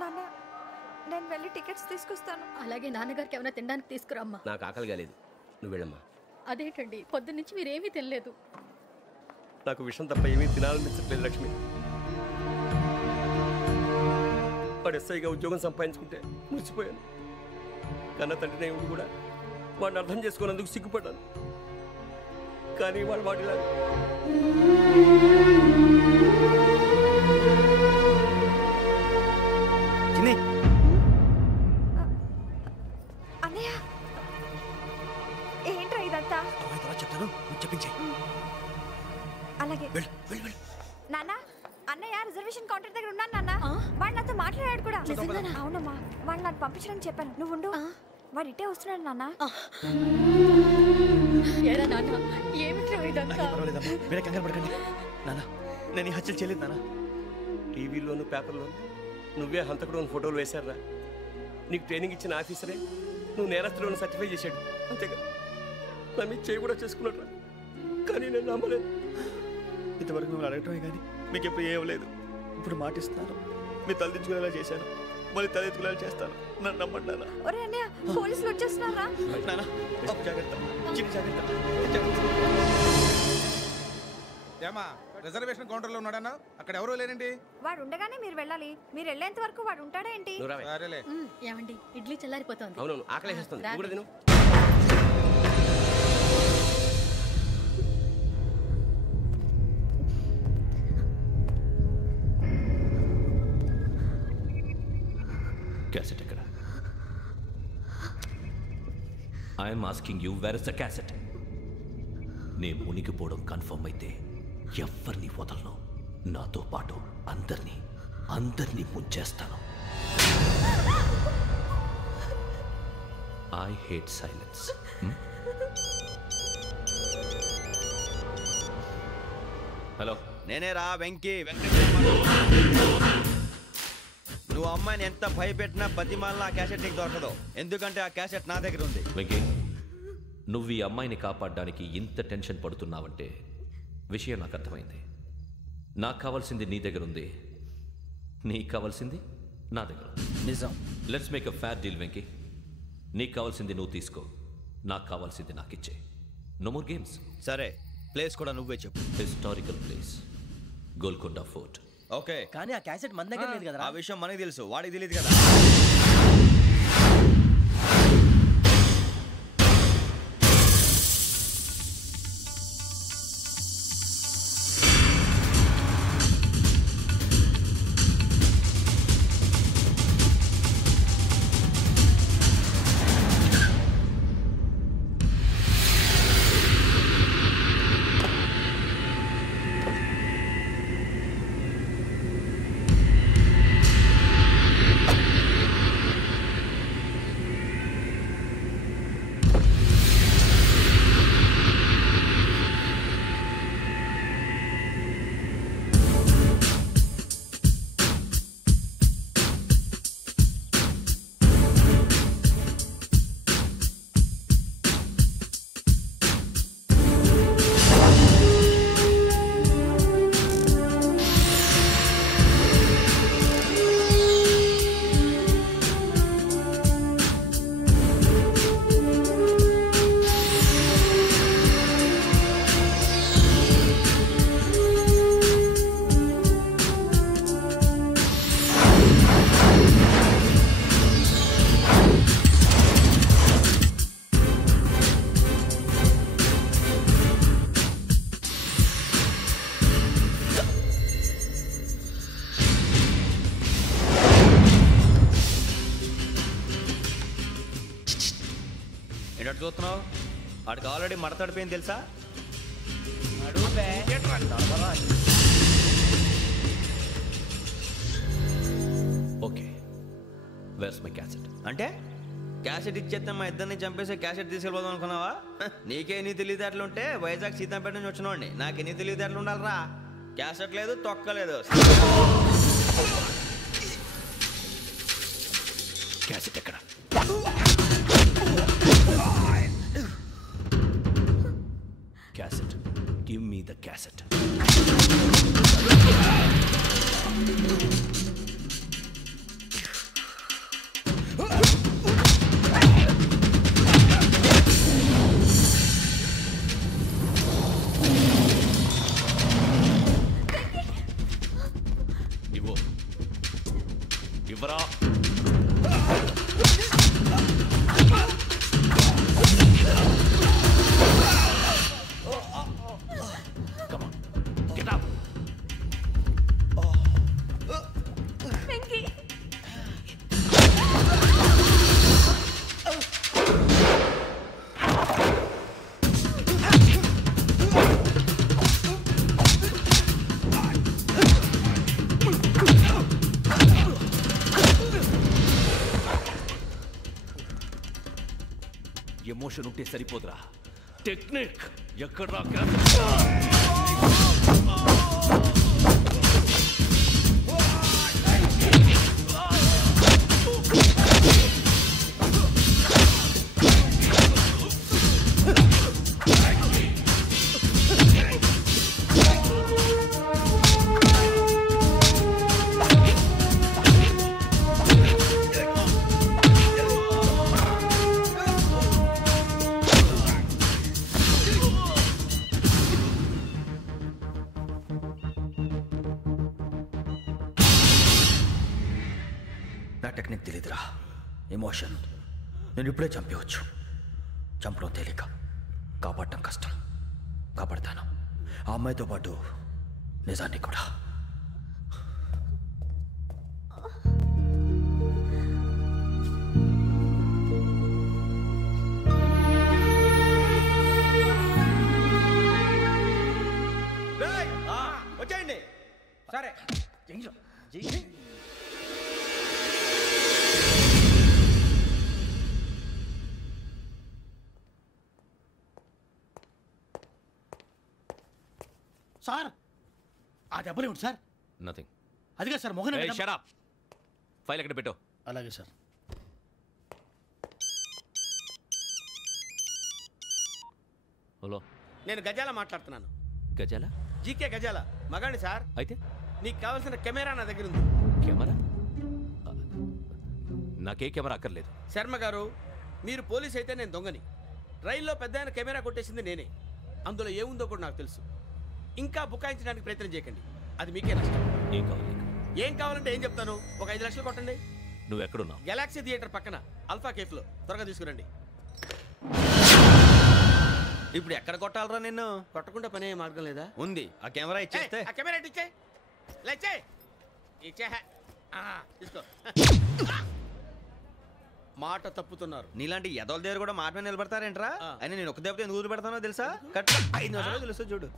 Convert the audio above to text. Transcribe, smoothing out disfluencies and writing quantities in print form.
నాన్న నేను వెళ్ళి టికెట్స్ తీసుకొస్తాను. అలాగే నాన్నగారికి ఏమైనా తినడానికి తీసుకురామ్మా. నాకు ఆకలి కాలేదు, నువ్వు వెళ్ళమ్మా. అదేంటండి పొద్దున్నుంచి మీరేమీ తినలేదు. నాకు విషయం తప్ప ఏమీ తినాలనిపించట్లేదు లక్ష్మి. వాడు ఎస్ఐగా ఉద్యోగం సంపాదించుకుంటే మురిసిపోయాను. కన్న తండ్రినే ఉండి కూడా వాడిని అర్థం చేసుకున్నందుకు సిగ్గుపడ్డాను. కానీ వాడిలా అన్నయ్య ఏంట్రా ఇదంతా? చెప్తాను, చెప్పించే. అలాగే నాన్న. అన్నయ్య రిజర్వేషన్ కౌంటర్ దగ్గర ఉన్నాను నాన్న. వాడు నాతో మాట్లాడాడు కూడా. అవునమ్మా, వాడు నాకు పంపించడానికి చెప్పాను. నువ్వు ఉండు, వాడు ఇట్టే వస్తున్నాడు నాన్న. మీరే కంగారు పడకండి నాన్న, నేను ఈ హత్యలు చేయలేదు నాన్న. టీవీలోను పేపర్లోను నువ్వే హంతకుడు ఫోటోలు వేశారా? నీకు ట్రైనింగ్ ఇచ్చిన ఆఫీసరే నువ్వు నేరస్తులను సర్టిఫై చేశాడు. అంతేగా నా మీద చేయి కూడా చేసుకున్నాడు. కానీ నేను నమ్మలేదు. ఇంతవరకు మిమ్మల్ని అడగటమే కానీ మీకు ఎప్పుడు ఏమలేదు. ఇప్పుడు మాటిస్తున్నాను, మీరు తలదించుకునేలా చేశాను, మళ్ళీ తలెత్తుకునేలా చేస్తాను. నన్ను నమ్మండి నాన్న. ఒరే అన్నయ్య, పోలీసులు వచ్చేస్తున్నారా? నాన్న జాగ్రత్త, చిన్న జాగ్రత్త. ఏమా రిజర్వేషన్ కౌంటర్ లో ఉన్నాడన్నా? అక్కడ ఎవరూ లేనండి. వాడు ఉండగానే మీరు వెళ్ళాలి. మీరు వెళ్ళేంత వరకు వాడు ఉంటాడా ఏంటి? ఏమండి ఇడ్లీ చల్లారిపోతుంది. అవును, ఆకలేస్తుంది. నువ్వు కూడా తిను. క్యాసెట్ ఎక్కడ? I'm asking you, where is the cassette? నే మునిగిపోవడం కన్ఫర్మ్ అయితే ఎవరిని వదలను. నాతో పాటు అందరినీ ముంచేస్తాను. I hate silence. హలో, నేనే రా వెంకీ. నువ్వు అమ్మాయిని ఎంత భయపెట్టినా బతిమాలినా ఆ క్యాసెట్ నీకు దొరకదు. ఎందుకంటే ఆ క్యాసెట్ నా దగ్గర ఉంది. వెంకీ, నువ్వు ఈ అమ్మాయిని కాపాడడానికి ఇంత టెన్షన్ పడుతున్నావంటే విషయం నాకు అర్థమైంది. నాకు కావాల్సింది నీ దగ్గర ఉంది, నీకు కావాల్సింది నా దగ్గర. నిజం. Let's make a fair deal Venky. నీకు కావాల్సింది నువ్వు తీసుకో, నాకు కావాల్సింది నాకు ఇచ్చే. No more games. సరే, ప్లేస్ కూడా నువ్వే చెప్పు. Historical place, Golconda fort. Okay, కానీ ఆ క్యాసెట్ మన దగ్గర లేదు కదా. ఆ విషయం మనకి తెలుసు, వాడికి తెలియదు కదా. చూస్తున్నావు, వాడికి ఆల్రెడీ మడతడిపోయింది తెలుసా? Okay, where's my cassette? అంటే క్యాసెట్ ఇచ్చేస్తే మా ఇద్దరిని చంపేసి క్యాసెట్ తీసుకెళ్ళిపోదాం అనుకున్నావా? నీకే ఎన్ని తెలివితేటలు ఉంటే వైజాగ్ సీతంపేట నుంచి వచ్చినవాడిని నాకు ఎన్ని తెలివితేటలు ఉండాలరా? క్యాసెట్ లేదు, తొక్కలేదు. క్యాసెట్ ఎక్కడ? Cassette, give me the cassette. ఇవ్వరా. Come on, get up. Venky emotion ఉంటే సరిపోదురా, టెక్నిక్ ఎక్కడ్రా? నా టెక్నిక్ తెలీదురా, ఎమోషన్. నేను ఇప్పుడే చంపేవచ్చు. చంపడం తేలిక, కాపాడటం కష్టం. కాపాడతాను ఆ అమ్మాయితో పాటు నిజాన్ని కూడా. వచ్చేయండి. సరే సార్ ఆ దెబ్బలేమిటి సార్? నథింగ్. అదిగా సార్ మొహన్ షట్ అప్. ఫైల్ ఎక్కడ పెట్టు. అలాగే సార్. హలో, నేను గజాల మాట్లాడుతున్నాను. గజాల? జీకే గజాల మగాండి సార్. అయితే నీకు కావాల్సిన కెమెరా నా దగ్గర ఉంది. కెమెరా? నాకే కెమెరా అక్కర్లేదు. శర్మ గారు, మీరు పోలీస్ అయితే నేను దొంగని. రైల్లో పెద్ద ఆయన కెమెరా కొట్టేసింది నేనే. అందులో ఏముందో కూడా నాకు తెలుసు. ఇంకా బుకాయించడానికి ప్రయత్నం చేయకండి, అది మీకే నష్టం. ఏం కావాలి నీకు? ఏం కావాలంటే ఏం చెప్తాను. ఒక 5 లక్షలు కొట్టండి. నువ్వు ఎక్కడున్నావు? గెలాక్సీ థియేటర్ పక్కన అల్ఫా కేఫ్లో. త్వరగా తీసుకురండి. ఇప్పుడు ఎక్కడ కొట్టాలరా నిన్ను? కొట్టకుండా పనే మార్గం లేదా? ఉంది. ఆ కెమెరా ఇచ్చేస్తే. ఆ కెమెరా ఇచ్చే లేచే ఇచ్చే. తీసుకో. మాట తప్పుతున్నారు. నీలాంటి ఎదల దగ్గర కూడా మాట మీద నిలబడతారేంట్రా? అని నేను ఒక దెబ్బతో ఎందుకు పెడతానో తెలుసా? కట్ 5 నిమిషాలు తెలుసు చూడు.